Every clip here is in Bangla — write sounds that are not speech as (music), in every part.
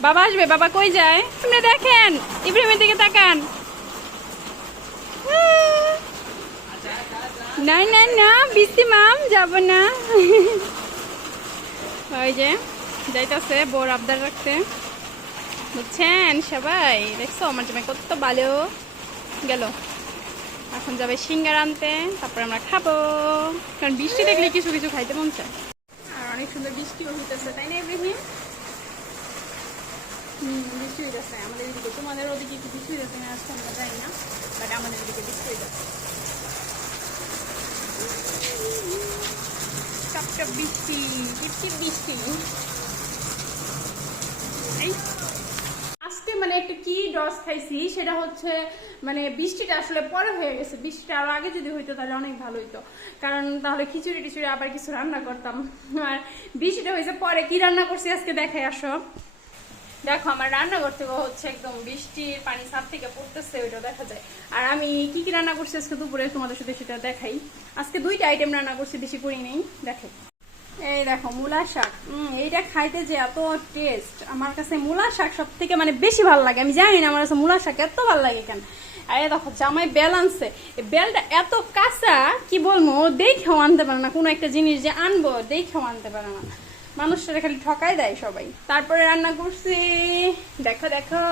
বাবা আসবে, বাবা কই যায়? আপনি দেখেন, ইব্রাহিমের দিকে তাকান। না না না বৃষ্টি মাম, যাব না। ওই যে, যাইতাছে, বোর আবদার রাখতে বুঝছেন সবাই? দেখছ, আমার জামাই কত ভালো। গেল। এখন যাবে সিঙ্গার আনতে, তারপর আমরা খাব। কারণ বৃষ্টি দেখলে কিছু কিছু খাইতে মন চায়। আর অনেক সুন্দর বৃষ্টিও হইতেছে, তাই না ইব্রাহিম? হুম বৃষ্টি হয়ে যাচ্ছে আমাদের এদিকে, তোমাদের ওদিকে একটু বৃষ্টি হয়ে যাচ্ছে না আজকে আমরা যাই না বাট আমাদের এদিকে বৃষ্টি হয়ে যাচ্ছে বৃষ্টি আজকে মানে একটা কি ডস খাইছি, সেটা হচ্ছে মানে বৃষ্টিটা আসলে পরে হয়ে গেছে। বৃষ্টিটা আরও আগে যদি হইতো, তাহলে অনেক ভালো হইতো। কারণ তাহলে খিচুড়ি টিচুড়ি আবার কিছু রান্না করতাম। আর বৃষ্টিটা হয়েছে পরে। কি রান্না করছি আজকে দেখাই আসো। দেখো, আমার রান্না করতে হচ্ছে একদম বৃষ্টির পানি সাপ থেকে পড়তেছে, ওইটা দেখা যায়। আর আমি কি কি রান্না করছি আজকে দুপুরে তোমাদের সাথে সেটা দেখাই। আজকে দুইটা আইটেম রান্না করছি, বেশি করি নেই। দেখো। এই দেখো, মূলা শাক। এইটা খাইতে যে এত টেস্ট আমার কাছে মূলা শাক সব থেকে মানে বেশি ভালো লাগে। আমি জানি না আমার কাছে মূলা শাক এত ভালো লাগে কেন। আর দেখো, জামাই বেল আনছে। বেলটা এত কাঁচা, কি বলব, দেখেও আনতে পারে না। কোনো একটা জিনিস যে আনব, দেখেও আনতে পারে না। মানুষটা খালি ঠকাই দেয় সবাই। তারপরে রান্না করছি। দেখো দেখো।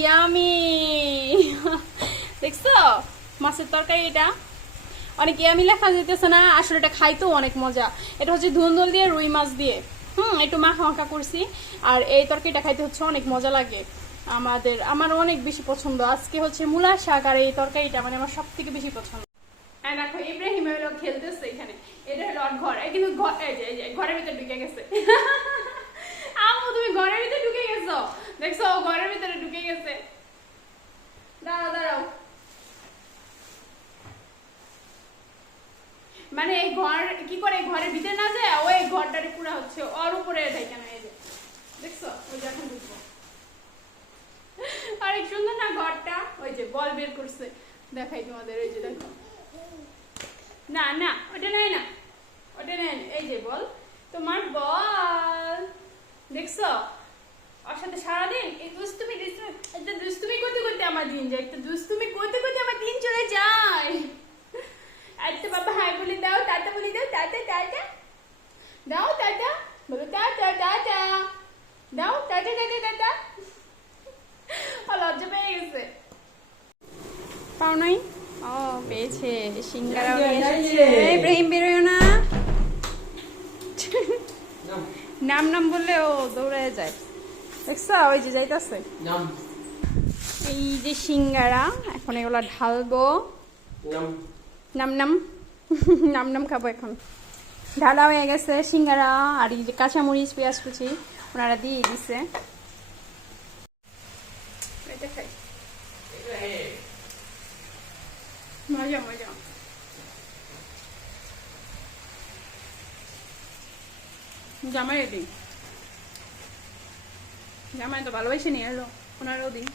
ইয়ামি দেখছ? মাছের তরকারি এটা। অনেক ইয়ামি লেখা যেতেছে না, আসলে এটা খাইতেও অনেক মজা। এটা হচ্ছে ধুন্দল দিয়ে, রুই মাছ দিয়ে। হুম, একটু মাখা মাখা করছি। আর এই তরকারিটা খাইতে হচ্ছে অনেক মজা লাগে। আমাদের, আমার অনেক বেশি পছন্দ। আজকে হচ্ছে মূলা শাক আর এই তরকারিটা মানে আমার সব থেকে বেশি পছন্দ। খেলতেছে গেছে দাঁড়াও দাঁড়াও মানে এই ঘর, কি করে ঘরের ভিতরে না যায়? ওই ঘরটারে পুরো হচ্ছে ওর উপরে এই যে দেখছ? ওই যে এখন সুন্দর না ঘরটা? ওই যে বল বের করছে। দেখাই তোমাদের, ওই যে দেখো। না না, ওটা নেয় না। ওটা নেয় না। এই যে বল, তোমার বল। দেখছ? ওর সাথে সারাদিন এই দুষ্টুমি একটা দুষ্টুমি করতে করতে আমার দিন যায়, একটা দুষ্টুমি করতে করতে আমার দিন চলে যায়। আচ্ছা বাবা হাই বলে দাও, টাটা, বলে দাও, টাটা টাটা। দাও, টাটা, বলো টাটা টাটা। দাও, টাটা টাটা টাটা। ও লজ্জা পেয়ে গেছে। পাও নাই? ও পেয়েছে। সিঙ্গারা এসেছে। ইব্রাহিম বেরোয় না। নাম। নাম বললে ও দৌড়ে যায়। দেখছ? ওই যে যাইতাছে। এই যে সিঙ্গারা এখন এগুলা ঢালবো। নাম। নাম (laughs) নাম। নাম খাব এখন। ঢালা হয়ে গেছে সিঙ্গারা আর এই যে কাঁচামরিচ পেঁয়াজ কুচি ওনারা দিয়ে দিছে। এটা খাই মজা মজা জামাই দিই জামাই তো ভালোবাসে নিয়ে এলো ওনারও দিই